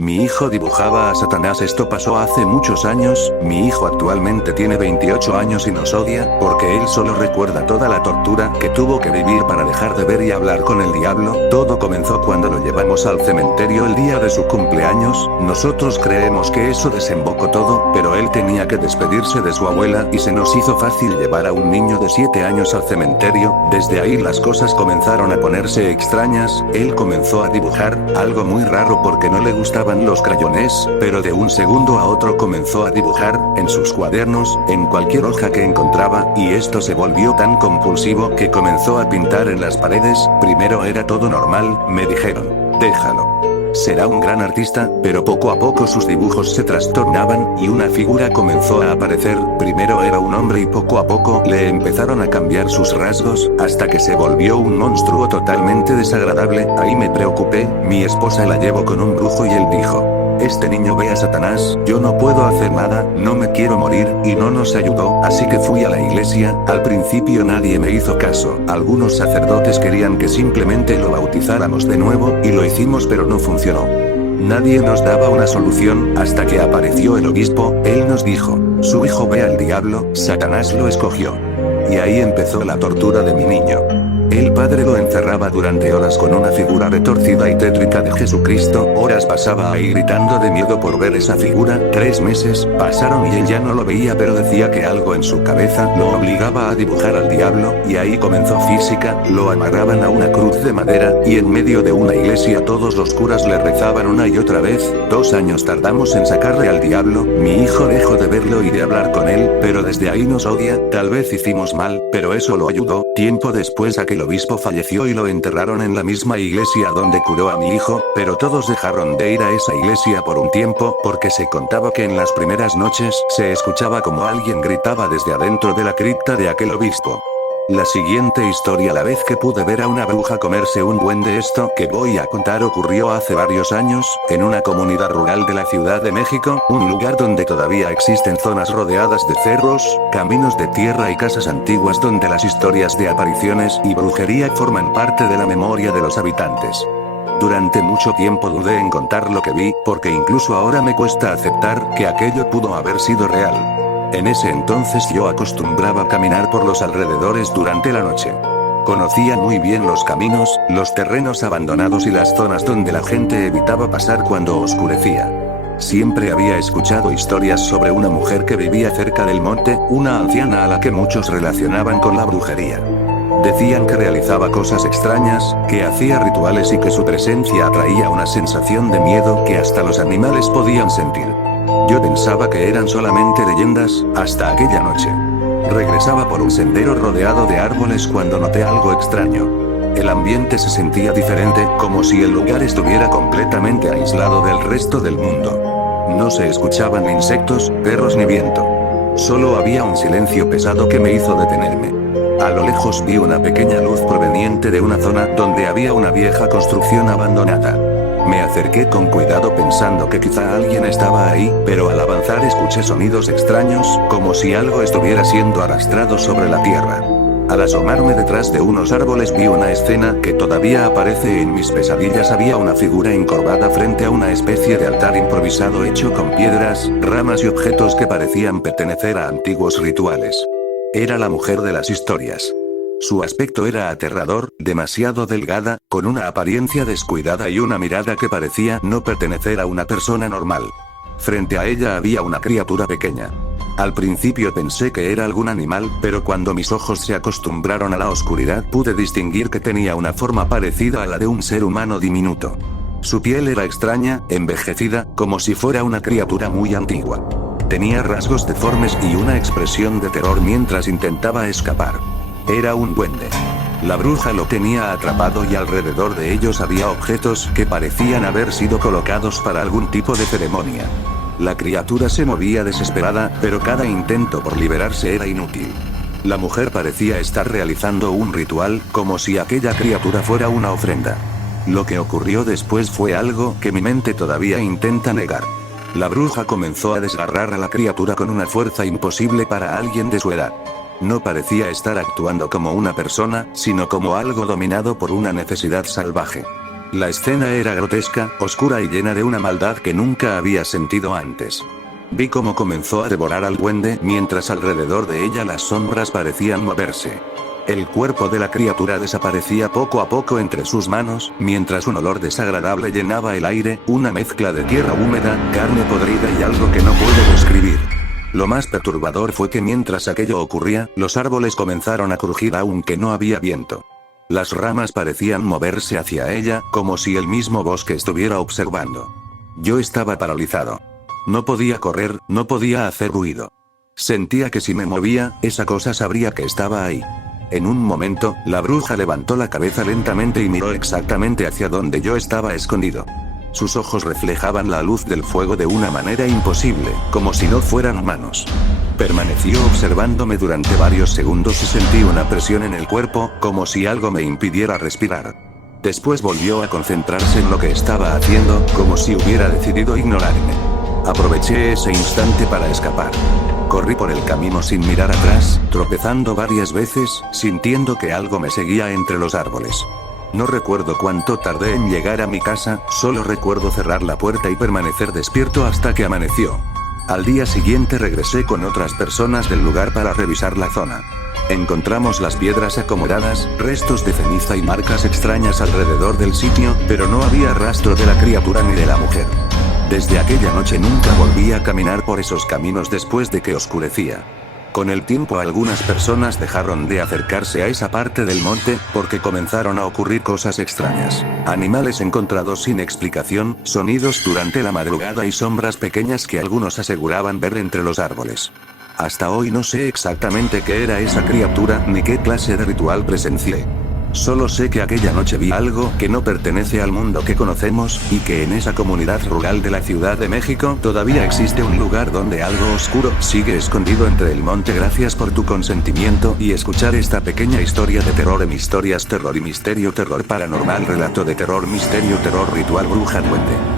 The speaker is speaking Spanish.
Mi hijo dibujaba a Satanás. Esto pasó hace muchos años. Mi hijo actualmente tiene 28 años y nos odia, porque él solo recuerda toda la tortura que tuvo que vivir para dejar de ver y hablar con el diablo. Todo comenzó cuando lo llevamos al cementerio el día de su cumpleaños. Nosotros creemos que eso desembocó todo, pero él tenía que despedirse de su abuela y se nos hizo fácil llevar a un niño de 7 años al cementerio. Desde ahí las cosas comenzaron a ponerse extrañas. Él comenzó a dibujar, algo muy raro porque no le gustaba los crayones, pero de un segundo a otro comenzó a dibujar, en sus cuadernos, en cualquier hoja que encontraba, y esto se volvió tan compulsivo que comenzó a pintar en las paredes. Primero era todo normal, me dijeron, déjalo. Será un gran artista, pero poco a poco sus dibujos se trastornaban, y una figura comenzó a aparecer. Primero era un hombre y poco a poco le empezaron a cambiar sus rasgos, hasta que se volvió un monstruo totalmente desagradable. Ahí me preocupé, mi esposa la llevó con un brujo y él dijo, este niño ve a Satanás, yo no puedo hacer nada, no me quiero morir, y no nos ayudó, así que fui a la iglesia. Al principio nadie me hizo caso, algunos sacerdotes querían que simplemente lo bautizáramos de nuevo, y lo hicimos pero no funcionó. Nadie nos daba una solución, hasta que apareció el obispo. Él nos dijo, su hijo ve al diablo, Satanás lo escogió. Y ahí empezó la tortura de mi niño. El padre lo encerraba durante horas con una figura retorcida y tétrica de Jesucristo. Horas pasaba ahí gritando de miedo por ver esa figura. 3 meses pasaron y él ya no lo veía, pero decía que algo en su cabeza lo obligaba a dibujar al diablo, y ahí comenzó física. Lo amarraban a una cruz de madera, y en medio de una iglesia todos los curas le rezaban una y otra vez. 2 años tardamos en sacarle al diablo. Mi hijo dejó de verlo y de hablar con él, pero desde ahí nos odia. Tal vez hicimos mal, pero eso lo ayudó. Tiempo después aquel obispo falleció y lo enterraron en la misma iglesia donde curó a mi hijo, pero todos dejaron de ir a esa iglesia por un tiempo, porque se contaba que en las primeras noches se escuchaba como alguien gritaba desde adentro de la cripta de aquel obispo. La siguiente historia, la vez que pude ver a una bruja comerse un buen de esto que voy a contar, ocurrió hace varios años, en una comunidad rural de la Ciudad de México, un lugar donde todavía existen zonas rodeadas de cerros, caminos de tierra y casas antiguas donde las historias de apariciones y brujería forman parte de la memoria de los habitantes. Durante mucho tiempo dudé en contar lo que vi, porque incluso ahora me cuesta aceptar que aquello pudo haber sido real. En ese entonces yo acostumbraba a caminar por los alrededores durante la noche. Conocía muy bien los caminos, los terrenos abandonados y las zonas donde la gente evitaba pasar cuando oscurecía. Siempre había escuchado historias sobre una mujer que vivía cerca del monte, una anciana a la que muchos relacionaban con la brujería. Decían que realizaba cosas extrañas, que hacía rituales y que su presencia atraía una sensación de miedo que hasta los animales podían sentir. Yo pensaba que eran solamente leyendas, hasta aquella noche. Regresaba por un sendero rodeado de árboles cuando noté algo extraño. El ambiente se sentía diferente, como si el lugar estuviera completamente aislado del resto del mundo. No se escuchaban insectos, perros ni viento. Solo había un silencio pesado que me hizo detenerme. A lo lejos vi una pequeña luz proveniente de una zona donde había una vieja construcción abandonada. Me acerqué con cuidado pensando que quizá alguien estaba ahí, pero al avanzar escuché sonidos extraños, como si algo estuviera siendo arrastrado sobre la tierra. Al asomarme detrás de unos árboles vi una escena que todavía aparece en mis pesadillas. Había una figura encorvada frente a una especie de altar improvisado hecho con piedras, ramas y objetos que parecían pertenecer a antiguos rituales. Era la mujer de las historias. Su aspecto era aterrador, demasiado delgada, con una apariencia descuidada y una mirada que parecía no pertenecer a una persona normal. Frente a ella había una criatura pequeña. Al principio pensé que era algún animal, pero cuando mis ojos se acostumbraron a la oscuridad pude distinguir que tenía una forma parecida a la de un ser humano diminuto. Su piel era extraña, envejecida, como si fuera una criatura muy antigua. Tenía rasgos deformes y una expresión de terror mientras intentaba escapar. Era un duende. La bruja lo tenía atrapado y alrededor de ellos había objetos que parecían haber sido colocados para algún tipo de ceremonia. La criatura se movía desesperada, pero cada intento por liberarse era inútil. La mujer parecía estar realizando un ritual, como si aquella criatura fuera una ofrenda. Lo que ocurrió después fue algo que mi mente todavía intenta negar. La bruja comenzó a desgarrar a la criatura con una fuerza imposible para alguien de su edad. No parecía estar actuando como una persona, sino como algo dominado por una necesidad salvaje. La escena era grotesca, oscura y llena de una maldad que nunca había sentido antes. Vi cómo comenzó a devorar al duende mientras alrededor de ella las sombras parecían moverse. El cuerpo de la criatura desaparecía poco a poco entre sus manos, mientras un olor desagradable llenaba el aire, una mezcla de tierra húmeda, carne podrida y algo que no puedo describir. Lo más perturbador fue que mientras aquello ocurría, los árboles comenzaron a crujir aunque no había viento. Las ramas parecían moverse hacia ella, como si el mismo bosque estuviera observando. Yo estaba paralizado. No podía correr, no podía hacer ruido. Sentía que si me movía, esa cosa sabría que estaba ahí. En un momento, la bruja levantó la cabeza lentamente y miró exactamente hacia donde yo estaba escondido. Sus ojos reflejaban la luz del fuego de una manera imposible, como si no fueran humanos. Permaneció observándome durante varios segundos y sentí una presión en el cuerpo, como si algo me impidiera respirar. Después volvió a concentrarse en lo que estaba haciendo, como si hubiera decidido ignorarme. Aproveché ese instante para escapar. Corrí por el camino sin mirar atrás, tropezando varias veces, sintiendo que algo me seguía entre los árboles. No recuerdo cuánto tardé en llegar a mi casa, solo recuerdo cerrar la puerta y permanecer despierto hasta que amaneció. Al día siguiente regresé con otras personas del lugar para revisar la zona. Encontramos las piedras acomodadas, restos de ceniza y marcas extrañas alrededor del sitio, pero no había rastro de la criatura ni de la mujer. Desde aquella noche nunca volví a caminar por esos caminos después de que oscurecía. Con el tiempo algunas personas dejaron de acercarse a esa parte del monte, porque comenzaron a ocurrir cosas extrañas. Animales encontrados sin explicación, sonidos durante la madrugada y sombras pequeñas que algunos aseguraban ver entre los árboles. Hasta hoy no sé exactamente qué era esa criatura, ni qué clase de ritual presencié. Solo sé que aquella noche vi algo que no pertenece al mundo que conocemos, y que en esa comunidad rural de la Ciudad de México todavía existe un lugar donde algo oscuro sigue escondido entre el monte. Gracias por tu consentimiento y escuchar esta pequeña historia de terror en Historias Terror y Misterio Terror Paranormal, relato de terror, misterio, terror, ritual, bruja, duende.